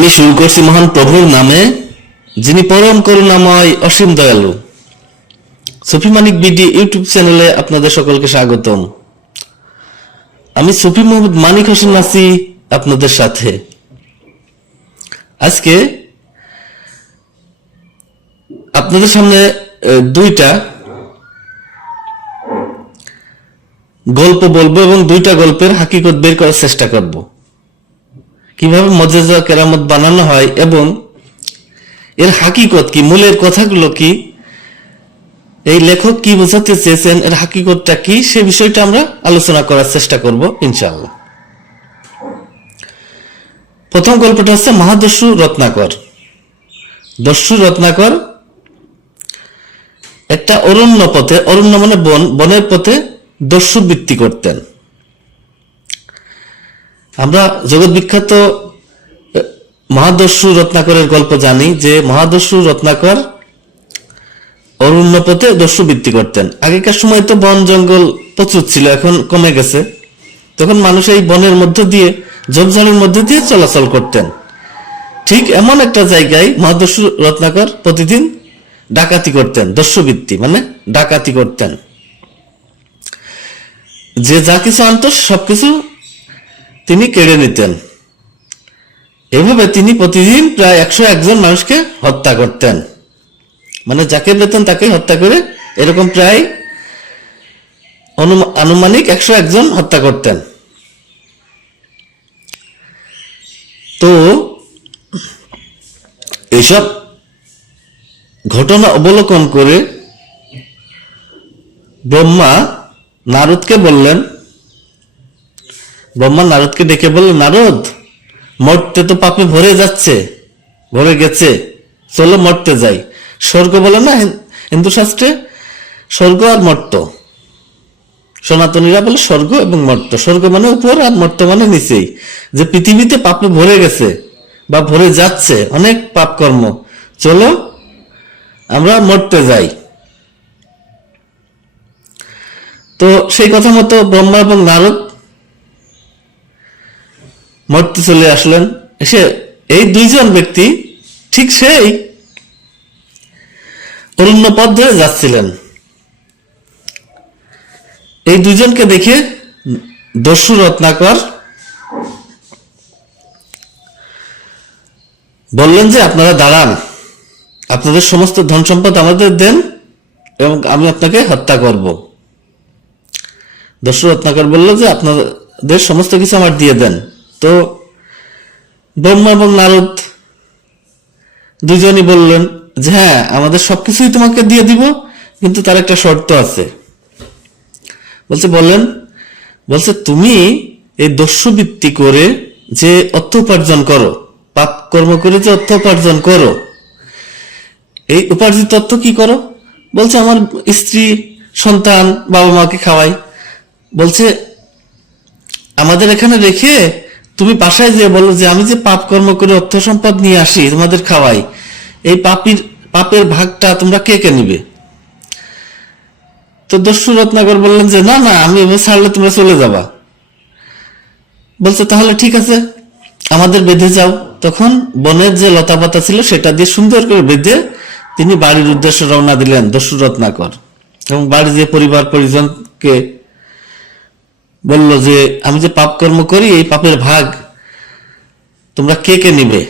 আমি শুরু করছি মহান প্রভুর নামে, যিনি পরম করুণাময় অসীম দয়ালু। সুফি মানিক বিডি ইউটিউব চ্যানেলে আপনাদের সকলকে স্বাগতম। আমি সুফি মোহাম্মদ মানিক হোসেন আছি আপনাদের সাথে। আজকে আপনাদের সামনে দুইটা গল্প বলব এবং দুইটা গল্পের হাকিকত বের করার চেষ্টা করব। কীভাবে মজেজা, কেরামত বানানো হয় এবং এর হাকিকত কি? মূলের কথাগুলো কি? এই লেখক কি বোঝাতে চেয়েছেন? এর হাকিকতটা কি? সে বিষয়টা আমরা আলোচনা করার চেষ্টা করব, ইনশাআল্লাহ। প্রথম গল্পটা হচ্ছে মহাদস্যু রত্নাকর। দস্যু রত্নাকর একটা অরণ্য পথে, অরণ্য মানে বন, বনের পথে দস্যু বৃত্তি করতেন। আমরা জগৎ বিখ্যাত মহাদস্যু রত্নাকরের গল্প জানি যে মহাদস্যু রত্নাকর অরণ্য পথে দস্যু বৃত্তি করতেন। আগেকার সময় তো বন, জঙ্গল প্রচুর ছিল, এখন কমে গেছে। তখন মানুষ এই বনের মধ্য দিয়ে ঝোপঝাড়ের মধ্যে দিয়ে চলাচল করতেন। ঠিক এমন একটা জায়গায় মহাদস্যু রত্নাকর প্রতিদিন ডাকাতি করতেন দস্যুবৃত্তি মানে ডাকাতি করতেন। যে যা কিছু আনত, সবকিছু তিনি কেড়ে নিতেন। এভাবে তিনি প্রতিদিন প্রায় একশো একজন মানুষকে হত্যা করতেন। মানে যাকে বেতন তাকে হত্যা করে এরকম প্রায় আনুমানিক একশো একজন হত্যা করতেন। তো এইসব ঘটনা অবলোকন করে ব্রহ্মা নারদকে বললেন ব্রহ্মা নারদকে ডেকে বললেন নারদ মরতে তো পাপে ভরে যাচ্ছে, ভরে গেছে। চলো মরতে যাই। স্বর্গ বলে না হিন- হিন্দু শাস্ত্রে? স্বর্গ আর মর্ত সনাতনীরা বলে স্বর্গ এবং মর্ত স্বর্গ মানে উপর আর মর্ত মানে নিচেই। যে পৃথিবীতে পাপে ভরে গেছে বা ভরে যাচ্ছে, অনেক পাপ কর্ম চলো আমরা মরতে যাই। তো সেই কথা মতো ব্রহ্মা এবং নারদ মরতে চলে আসলেন। এসে এই দুইজন ব্যক্তি ঠিক সেই অরণ্য পথ ধরে যাচ্ছিলেন। এই দুইজনকে দেখে দস্যু রত্নাকর বললেন যে, আপনারা দাঁড়ান। আপনাদের সমস্ত ধন সম্পদ আমাদের দেন এবং আমি আপনাকে হত্যা করব। দস্যু রত্নাকর বলল যে, আপনাদের সমস্ত কিছু আমার দিয়ে দেন। তো ব্রহ্মা এবং নারদ দুজনই বললেন যে হ্যাঁ আমাদের সবকিছুই তোমাকে দিয়ে দিব, কিন্তু তার একটা শর্ত আছে। বলছে, বলেন। বলছে, তুমি এই দস্যুবৃত্তি করে যে অর্থ উপার্জন করো, পাপ কর্ম করে যে অর্থ উপার্জন করো, এই উপার্জিত অর্থ কি করো? বলছে, আমার স্ত্রী, সন্তান বাবা মাকে খাওয়াই। বলছে, আমাদের এখানে রেখে তুমি বাসায় যে বলো যে আমি যে পাপ কর্ম করে অর্থ সম্পদ নিয়ে আসি তোমাদের খাওয়াই, এই পাপির, পাপের ভাগটা তোমরা কে কে নিবে? তো দস্যু রত্নাকর বললেন যে, না না, আমি ছাড়লে তোমরা চলে যাবা। বলছে, তাহলে ঠিক আছে, আমাদের বেঁধে যাও। তখন বনের যে লতা পাতা ছিল সেটা দিয়ে সুন্দর করে বেঁধে তিনি বাড়ির উদ্দেশ্যে রওনা দিলেন দস্যু রত্নাকর। এবং বাড়ির যে পরিবার পরিজনকে বলল যে, আমি যে পাপ কর্ম করি, এই পাপের ভাগ তোমরা কে কে নিবে?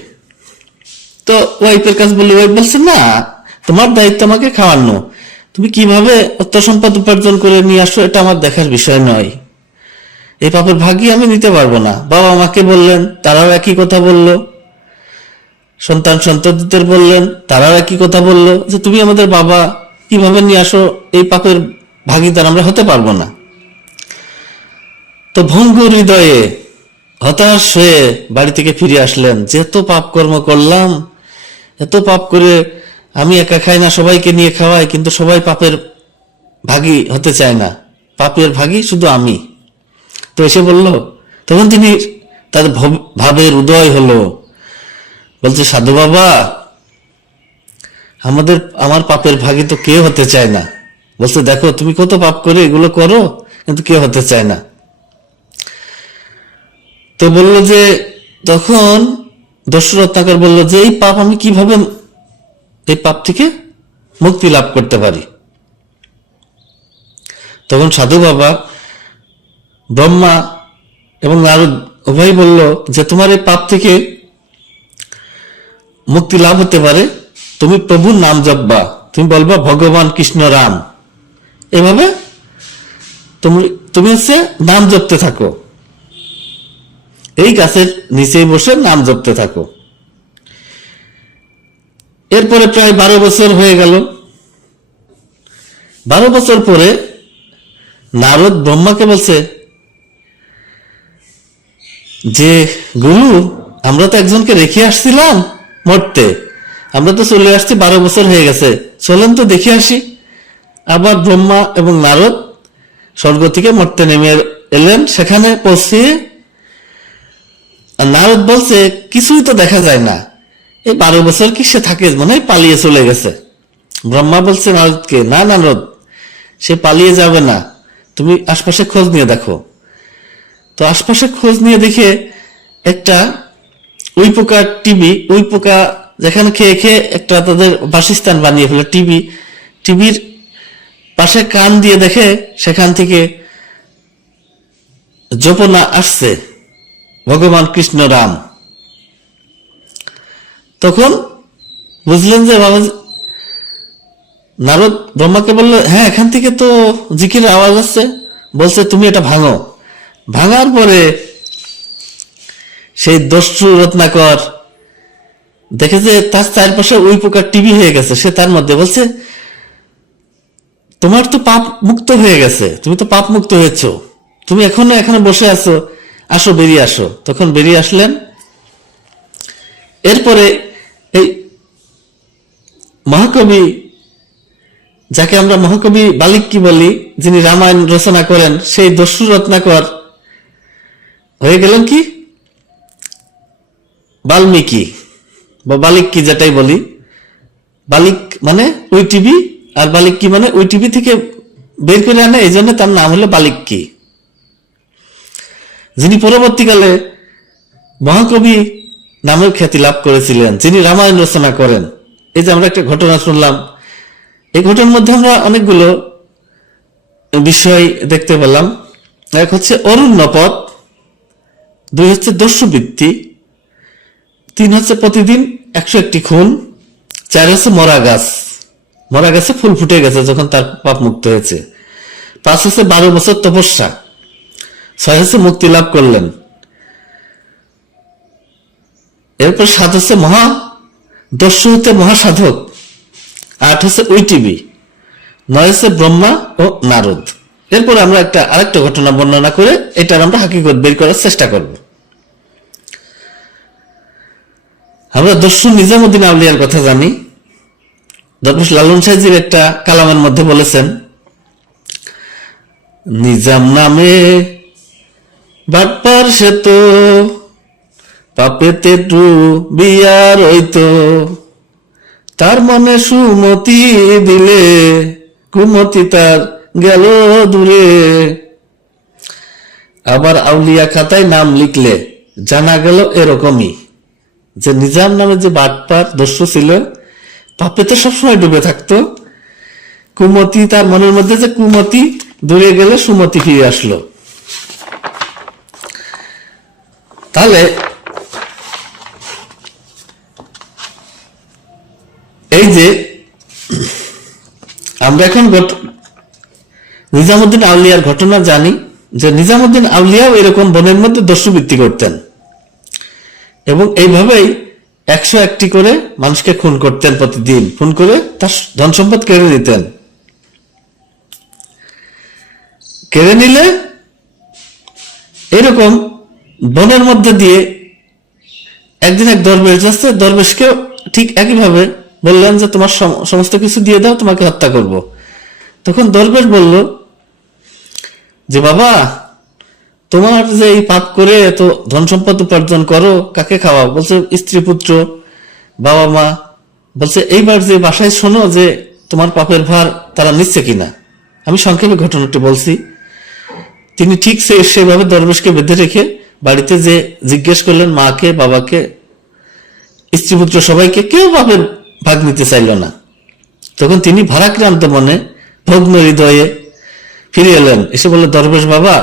তো ওয়াইফের কাছে বললে, ওয়াইফ বলছে, না, তোমার দায়িত্ব আমাকে খাওয়ানো। তুমি কীভাবে অর্থ সম্পদ উপার্জন করে নিয়ে আসো, এটা আমার দেখার বিষয় নয়। এই পাপের ভাগই আমি নিতে পারব না। বাবা আমাকে বললেন, তারাও একই কথা বলল। সন্তান সন্ততিদের বললেন, তারাও একই কথা বলল যে, তুমি আমাদের বাবা কীভাবে নিয়ে আসো? এই পাপের ভাগিদার আমরা হতে পারব না। তো ভঙ্গুর হৃদয়ে হতাশ হয়ে বাড়ি থেকে ফিরে আসলেন। যে এত পাপ কর্ম করলাম, এত পাপ করে আমি একা খাই না, সবাইকে নিয়ে খাওয়াই, কিন্তু সবাই পাপের ভাগী হতে চায় না। পাপের ভাগী শুধু আমি। তো এসে বলল, তখন তিনি ভব- ভাবের উদয় হলো। বলছে, সাধু বাবা, আমাদের, আমার পাপের ভাগী তো কেউ হতে চায় না। বলছে, দেখো, তুমি কত পাপ করে এগুলো করো, কিন্তু কেউ হতে চায় না। তো বলল যে, তখন দশরথ রত্নাকর বলল যে, এই পাপ আমি কীভাবে এই পাপ থেকে মুক্তি লাভ করতে পারি? তখন সাধু বাবা ব্রহ্মা এবং নারদ উভয় বলল যে, তোমার এই পাপ থেকে মুক্তি লাভ হতে পারে। তুমি প্রভুর নাম জপবা। তুমি বলবা, ভগবান কৃষ্ণ রাম। এভাবে তুমি তুমি হচ্ছে নাম জপতে থাকো। এই গাছের নিচেই বসে নাম জপতে থাকো। এরপরে প্রায় বারো বছর হয়ে গেল। বারো বছর পরে নারদ ব্রহ্মাকে বলছে, যে গুরু, আমরা তো একজনকে রেখে আসছিলাম মরতে। আমরা তো চলে আসছি, বারো বছর হয়ে গেছে। চলেন তো দেখে আসি। আবার ব্রহ্মা এবং নারদ স্বর্গ থেকে মরতে নেমে এলেন। সেখানে পৌঁছে নারদ বলছে, কিছুই তো দেখা যায় না। এই বারো বছর কি সে থাকে? মনে হয় পালিয়ে চলে গেছে। ব্রহ্মা বলছে নারদকে, না নারদ, সে পালিয়ে যাবে না। তুমি আশপাশে খোঁজ নিয়ে দেখো। তো আশপাশে খোঁজ নিয়ে দেখে একটা ওই পোকা টিভি, ওই পোকা যেখানে খেয়ে খেয়ে একটা তাদের বাসস্থান বানিয়ে ফেলে, টিভি, টিভির পাশে কান দিয়ে দেখে সেখান থেকে জপনা আসছে। ভগবান কৃষ্ণ রাম। তখন বুঝলেন যে নারদ ব্রহ্মাকে বলল হ্যাঁ এখান থেকে তো জিকির আওয়াজ আসছে। বলছে, তুমি এটা ভাঙো। ভাঙার পরে সেই দস্যু রত্নাকর দেখে যে তার চারপাশে ওই প্রকার টিভি হয়ে গেছে, সে তার মধ্যে বলছে, তোমার তো পাপ মুক্ত হয়ে গেছে, তুমি তো পাপ মুক্ত হয়েছ। তুমি এখনও এখানে বসে আছো। আসো, বেরিয়ে আসো। তখন বেরিয়ে আসলেন। এরপরে এই মহাকবি, যাকে আমরা মহাকবি বালিক কি বলি, যিনি রামায়ণ রচনা করেন, সেই দস্যু রত্নাকর হয়ে গেলেন কি? বাল্মীকি, বা বালিক কি যেটাই বলি। বালিক মানে ওই টিভি, আর বালিক কি মানে ওই টিভি থেকে বের করে আনে, এই জন্য তার নাম হলো বালিক কি যিনি পরবর্তীকালে মহাকবি নামের খ্যাতি লাভ করেছিলেন, যিনি রামায়ণ রচনা করেন। এই যে আমরা একটা ঘটনা শুনলাম, এই ঘটনার মধ্যে আমরা অনেকগুলো বিষয় দেখতে পেলাম। এক হচ্ছে অরণ্যপথ দুই হচ্ছে দস্যুবৃত্তি তিন হচ্ছে প্রতিদিন একশো একটি খুন, চার হচ্ছে মরা গাছ। মরা গাছে ফুল ফুটে গেছে যখন তার পাপ মুক্ত হয়েছে। পাঁচ হচ্ছে বারো বছর তপস্যা। ছয় মুক্তি লাভ করলেন। এরপর সাত হচ্ছে মহা দস্যু হতে মহাসাধক, আট হচ্ছে টিভি নয় হচ্ছে ব্রহ্মা ও নারদ। এরপর আমরা একটা আরেকটা ঘটনা বর্ণনা করে এটার আমরা হাকিকত বের করার চেষ্টা করব। আমরা দস্যু নিজামুদ্দিন আউলিয়ার কথা জানি। দরবেশ লালন সাহেজির একটা কালামের মধ্যে বলেছেন, নিজাম নামে বাটপার সে তো পাপেতে বিয়ার হইতো তার মনে সুমতি দিলে, কুমতি তার গেল দূরে। আবার আউলিয়া খাতায় নাম লিখলে, জানা গেল এরকমই, যে নিজাম নামে যে বাটপার দস্যু ছিল পাপে তো সবসময় ডুবে থাকতো। কুমতি তার মনের মধ্যে যে কুমতি, দূরে গেলে সুমতি ফিরে আসলো। তাহলে এই যে আমরা এখন নিজামুদ্দিন আউলিয়ার ঘটনা জানি যে নিজামুদ্দিন আউলিয়াও এরকম বনের মধ্যে দস্যুবৃত্তি করতেন এবং এইভাবেই একশো একটি করে মানুষকে খুন করতেন প্রতিদিন। খুন করে তার ধন সম্পদ কেড়ে নিতেন। কেড়ে নিলে এরকম বনের মধ্যে দিয়ে একদিন এক দরবেশ যাচ্ছে দরবেশকে ঠিক একইভাবে বললেন যে, তোমার সম- সমস্ত কিছু দিয়ে দাও, তোমাকে হত্যা করব। তখন দরবেশ বলল, যে বাবা, তোমার যে এই পাপ করে এত ধন সম্পদ উপার্জন করো, কাকে খাওয়াও? বলছে, স্ত্রী পুত্র, বাবা মা। বলছে, এইবার যে বাসায় শোনো যে তোমার পাপের ভার তারা নিচ্ছে কিনা? আমি সংক্ষেপে ঘটনাটি বলছি। তিনি ঠিক সে, সেভাবে দরবেশকে বেঁধে রেখে বাড়িতে যে জিজ্ঞেস করলেন মাকে, বাবাকে স্ত্রীপুত্র সবাইকে, কেউ পাপের ভাগ নিতে চাইল না। তখন তিনি ভারাক্রান্ত মনে ভগ্ন হৃদয়ে ফিরে এলেন। এসে বলে দরবেশ বাবা,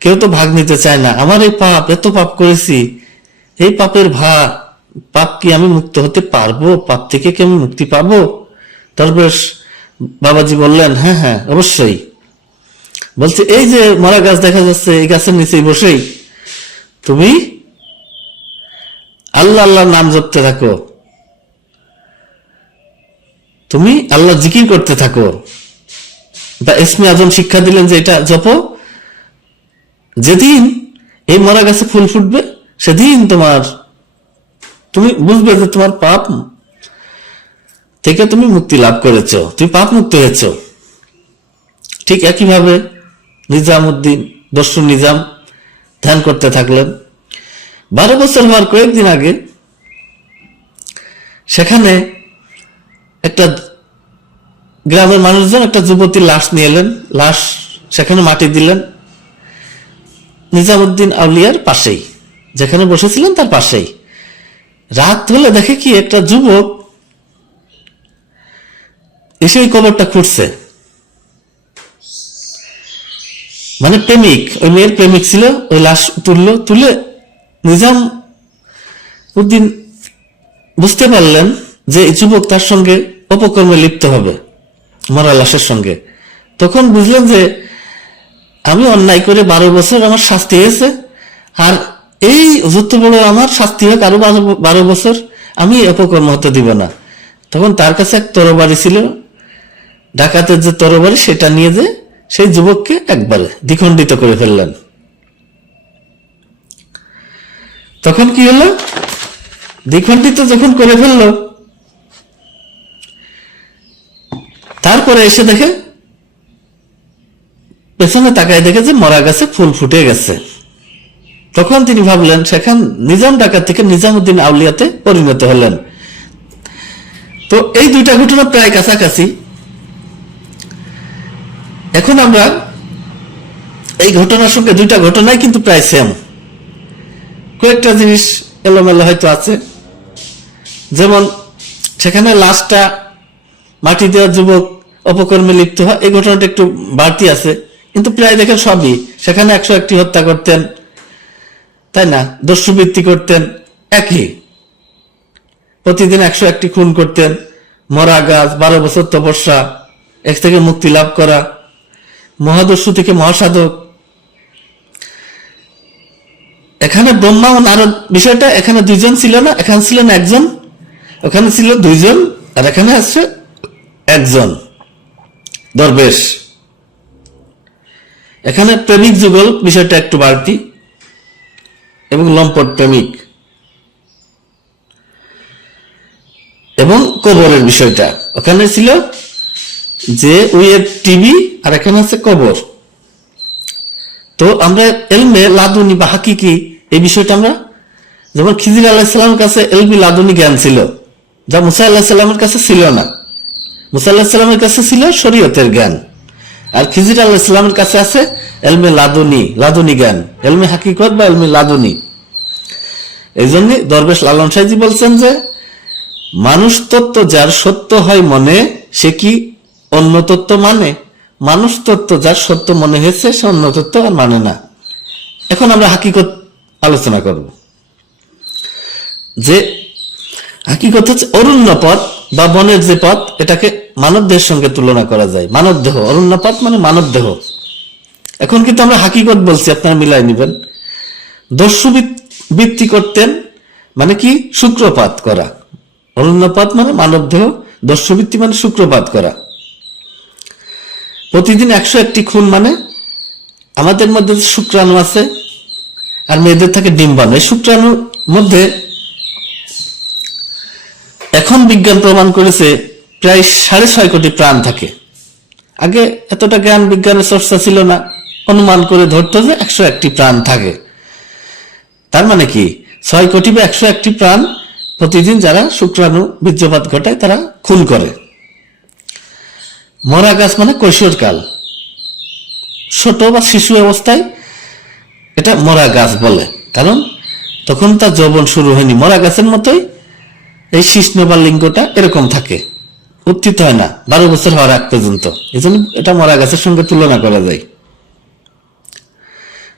কেউ তো ভাগ নিতে চায় না। আমার এই পাপ, এত পাপ করেছি। এই পাপের ভা, পাপ কি আমি মুক্ত হতে পারব? পাপ থেকে কি আমি মুক্তি পাবো? দরবেশ বাবাজি বললেন হ্যাঁ হ্যাঁ অবশ্যই। বলছে, এই যে মরা গাছ দেখা যাচ্ছে, এই গাছের নিচেই বসেই তুমি? আল্লাহ আল্লাহর নাম জপতে থাকো। তুমি আল্লাহ জিকির করতে থাকো। বা ইসমে আজম শিক্ষা দিলেন যে এটা জপো। যেদিন এই মরা গাছে ফুল ফুটবে, সেদিন তোমার, তুমি বুঝবে যে তোমার পাপ থেকে তুমি মুক্তি লাভ করেছ, তুমি পাপ মুক্ত হয়েছ। ঠিক একইভাবে নিজামুদ্দিন দস্যু নিজাম ধ্যান করতে থাকলেন। বারো বছর হওয়ার কয়েকদিন আগে সেখানে একটা গ্রামের মানুষজন, একটা যুবতীর লাশ নিয়ে এলেন। লাশ সেখানে মাটি দিলেন। নিজামুদ্দিন আউলিয়ার পাশেই, যেখানে বসেছিলেন তার পাশেই। রাত হলে দেখে কি একটা যুবক এসে কবরটা খুঁড়ছে। মানে প্রেমিক, ওই মেয়ের প্রেমিক ছিল, ওই লাশ তুললো, তুলে নিজাম উদ্দিন বুঝতে পারলেন যে যুবক তার সঙ্গে অপকর্মে লিপ্ত হবে, মরা লাশের সঙ্গে। তখন বুঝলেন যে আমি অন্যায় করে বারো বছর আমার শাস্তি হয়েছে, আর এই যত বড় আমার শাস্তি হোক, আরও বারো বছর আমি অপকর্ম হতে দিব না। তখন তার কাছে এক তরবারি ছিল, ডাকাতের যে তরবারি, সেটা নিয়ে যে সেই যুবককে একবারে দ্বিখণ্ডিত করে ফেললেন। তখন কি হলো? দ্বিখণ্ডিত যখন করে ফেলল, তারপরে এসে দেখে পেছনে তাকায় দেখে যে মরা গাছে ফুল ফুটে গেছে। তখন তিনি ভাবলেন, সেখান নিজাম ডাকাত থেকে নিজামুদ্দিন আউলিয়াতে পরিণত হলেন। তো এই দুইটা ঘটনা প্রায় কাছাকাছি। এখন আমরা এই ঘটনার সঙ্গে দুইটা ঘটনাই কিন্তু প্রায় সেম কয়েকটা জিনিস এলোমেলো হয়তো আছে। যেমন, সেখানে লাশটা মাটি দেওয়া যুবক অপকর্মে লিপ্ত হয়। এই ঘটনাটা একটু বাড়তি আছে। কিন্তু প্রায় দেখেন সবই। সেখানে একশো একটি হত্যা করতেন, তাই না? দস্যুবৃত্তি করতেন, একই। প্রতিদিন একশো একটি খুন করতেন। মরা গাছ, বারো বছর তপস্যা এক থেকে মুক্তি লাভ করা। মহাদস্যু থেকে মহাসাধক। এখানে ব্রহ্মা ও নারদ, বিষয়টা এখানে দুইজন ছিল না, এখানে ছিলেন একজন, ওখানে ছিল দুইজন, আর এখানে আছে একজন, দরবেশ। এখানে প্রেমিক যুগল, বিষয়টা একটু বাড়তি, এবং লম্পট প্রেমিক। এবং কবরের বিষয়টা, ওখানে ছিল যে উইয়ের টিভি আর এখানে আছে কবর। তো আমরা এলমে লাদুনি বা হাকিকি, এই বিষয়টা আমরা যেমন খিজির আলাহিসাল্লামের কাছে এলবি লাদুনি জ্ঞান ছিল, যা মুসা আল্লাহিসাল্লামের কাছে ছিল না। মুসা আল্লাহিসাল্লামের কাছে ছিল শরীয়তের জ্ঞান। আর খিজির আলাহিসাল্লামের কাছে আছে এলমে লাদুনি লাদুনি জ্ঞান। এলমে হাকিকত বা এলমে লাদুনি। এই জন্য দরবেশ লালন সাহেজি বলছেন যে, মানুষ তত্ত্ব যার সত্য হয় মনে, সে কি অন্য তত্ত্ব মানে? মানুষ তত্ত্ব যার সত্য মনে হয়েছে, সে অন্য তত্ত্ব আর মানে না। এখন আমরা হাকিকত আলোচনা করব। যে হাকিকত হচ্ছে অরণ্য পথ বা বনের যে পথ, এটাকে মানব দেহের সঙ্গে তুলনা করা যায়। মানব দেহ অরণ্য পথ মানে মানব দেহ এখন কিন্তু আমরা হাকিকত বলছি, আপনারা মিলাই নেবেন। দস্যু বৃত্তি করতেন মানে কি? শুক্রপাত করা। অরণ্যপাত মানে মানব দেহ দস্যুবৃত্তি মানে শুক্রপাত করা। প্রতিদিন একশো একটি খুন মানে? আমাদের মধ্যে শুক্রাণু আছে, আর মেয়েদের থাকে ডিম্বাণু এই শুক্রাণুর মধ্যে এখন বিজ্ঞান প্রমাণ করেছে প্রায় সাড়ে ছয় কোটি প্রাণ থাকে। আগে এতটা জ্ঞান বিজ্ঞানের চর্চা ছিল না। অনুমান করে ধরতো যে একশো একটি প্রাণ থাকে। তার মানে কি? ছয় কোটি বা একশো একটি প্রাণ প্রতিদিন যারা শুক্রাণু বীর্যপাত ঘটায় তারা খুন করে। মরা গাছ মানে কৈশোরকাল ছোট বা শিশু অবস্থায় এটা মরা গাছ বলে। কারণ তখন তার যৌবন শুরু হয়নি। মরা গাছের মতোই এই শিষ্ণ বা লিঙ্গটা এরকম থাকে। উত্থিত হয় না। বারো বছর হওয়ার আগ পর্যন্ত। এই জন্য এটা মরা গাছের সঙ্গে তুলনা করা যায়।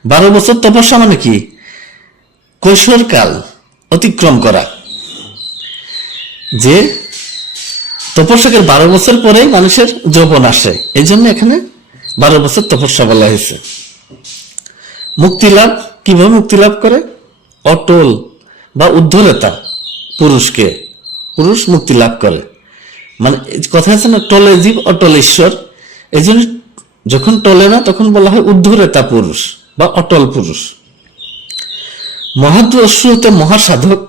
বারো বছর তপস্যা মানে কি? কৈশোরকাল অতিক্রম করা। যে তপস্যাকের বারো বছর পরেই মানুষের যৌবন আসে। এই জন্য এখানে বারো বছর তপস্যা বলা হয়েছে। মুক্তি লাভ, কীভাবে মুক্তি লাভ করে? অটল বা উদ্ধলতা পুরুষকে। পুরুষ মুক্তি লাভ করে। মানে কথা আছে না, টলে জীব, অটল ঈশ্বর। এই জন্য যখন টলে না, তখন বলা হয় উদ্ধরেতা পুরুষ বা অটল পুরুষ। মহাদ্রস্য হতে মহাসাধক।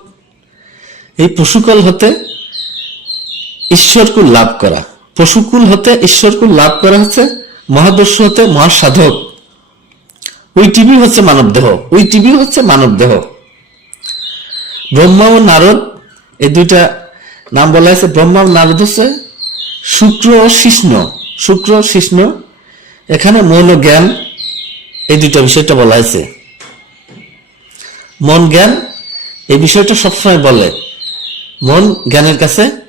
এই পশুকল হতে ঈশ্বরকুল লাভ করা। পশুকুল হতে ঈশ্বরকুল লাভ করা হচ্ছে, মহাদর্শ হতে মহাসাধক। ওই টিভি হচ্ছে মানব দেহ। ওই টিভি হচ্ছে মানব দেহ। ব্রহ্মা ও নারদ এই দুইটা নাম বলা হয়েছে। ব্রহ্মা ও নারদ হচ্ছে শুক্র ও শিষ্ণ। শুক্র শিষ্ণ, এখানে মন ও জ্ঞান, এই দুইটা বিষয়টা বলা হয়েছে। মন জ্ঞান, এই বিষয়টা সবসময় বলে। মন জ্ঞানের কাছে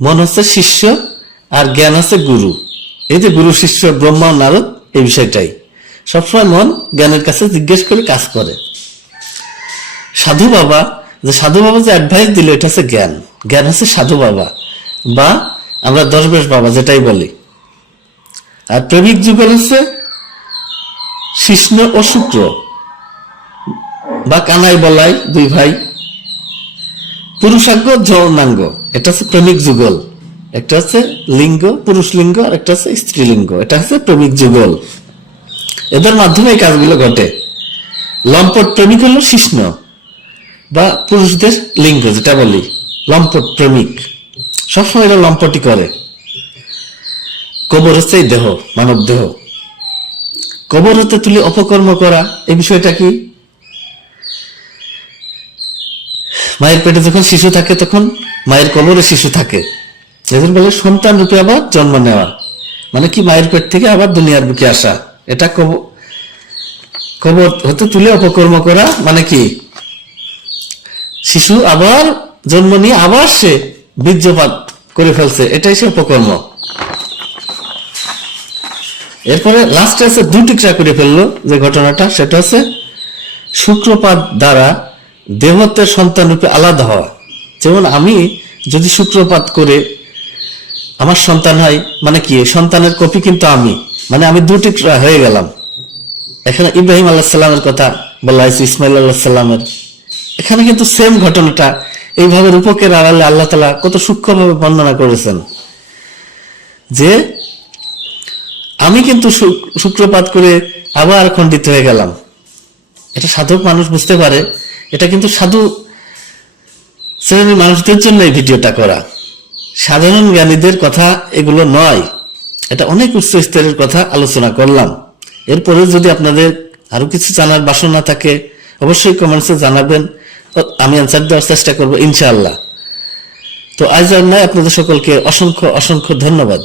মন হচ্ছে শিষ্য আর জ্ঞান হচ্ছে গুরু। এই যে গুরু, শিষ্য, ব্রহ্মা, নারদ, এই বিষয়টাই। সবসময় মন জ্ঞানের কাছে জিজ্ঞেস করে কাজ করে। সাধু বাবা, যে সাধু বাবা যে অ্যাডভাইস দিল, এটা হচ্ছে জ্ঞান। জ্ঞান হচ্ছে সাধু বাবা বা আমরা দশ বেশ বাবা যেটাই বলি। আর প্রেমিক যুগল হচ্ছে কৃষ্ণ ও শুক্র। বা কানাই বলাই দুই ভাই। পুরুষাঙ্গ, যৌনাঙ্গ। এটা হচ্ছে প্রেমিক যুগল, একটা হচ্ছে লিঙ্গ, পুরুষ লিঙ্গ, আর একটা হচ্ছে স্ত্রীলিঙ্গ এটা হচ্ছে প্রেমিক যুগল। এদের মাধ্যমে এই কাজগুলো ঘটে। লম্পট প্রেমিক হলো কৃষ্ণ বা পুরুষদের লিঙ্গ, যেটা বলি, লম্পট প্রেমিক। সবসময় এরা লম্পটি করে। কবর হচ্ছে দেহ, মানব দেহ। কবর হতে তুলে অপকর্ম করা, এই বিষয়টা কি? মায়ের পেটে যখন শিশু থাকে, তখন মায়ের কবরে শিশু থাকে। এদের বলে সন্তান রূপে আবার জন্ম নেওয়া। মানে কি মায়ের পেট থেকে আবার দুনিয়ার বুকে আসা? এটা কবর হতে তুলে অপকর্ম করা মানে কি? শিশু আবার জন্ম নিয়ে আবার সে বীর্যপাত করে ফেলছে, এটাই সে অপকর্ম। এরপরে লাস্টে আছে দু টুকরা করে ফেলল যে ঘটনাটা, সেটা হচ্ছে শুক্রপাত দ্বারা দেবত্বের সন্তান রূপে আলাদা হওয়া যেমন আমি যদি শুক্রপাত করে আমার সন্তান হয় মানে কি? সন্তানের কপি কিন্তু আমি। মানে আমি দুটি হয়ে গেলাম। এখানে ইব্রাহিম আল্লাহ সাল্লামের কথা বলা হয়েছে, ইসমাইল আল্লাহ সাল্লামের এখানে কিন্তু সেম ঘটনাটা। এইভাবে রূপকের আড়ালে আল্লাহ তালা কত সূক্ষ্মভাবে বর্ণনা করেছেন। যে আমি কিন্তু শুক্রপাত করে আবার খণ্ডিত হয়ে গেলাম। এটা সাধক মানুষ বুঝতে পারে। এটা কিন্তু সাধু শ্রেণির মানুষদের জন্য এই ভিডিওটা করা। সাধারণ জ্ঞানীদের কথা এগুলো নয়। এটা অনেক উচ্চ স্তরের কথা আলোচনা করলাম। এরপরে যদি আপনাদের আরও কিছু জানার বাসনা থাকে, অবশ্যই কমেন্টসে জানাবেন। আমি অ্যান্সার দেওয়ার চেষ্টা করব, ইনশাআল্লাহ। তো আজ আর নয় আপনাদের সকলকে অসংখ্য অসংখ্য ধন্যবাদ।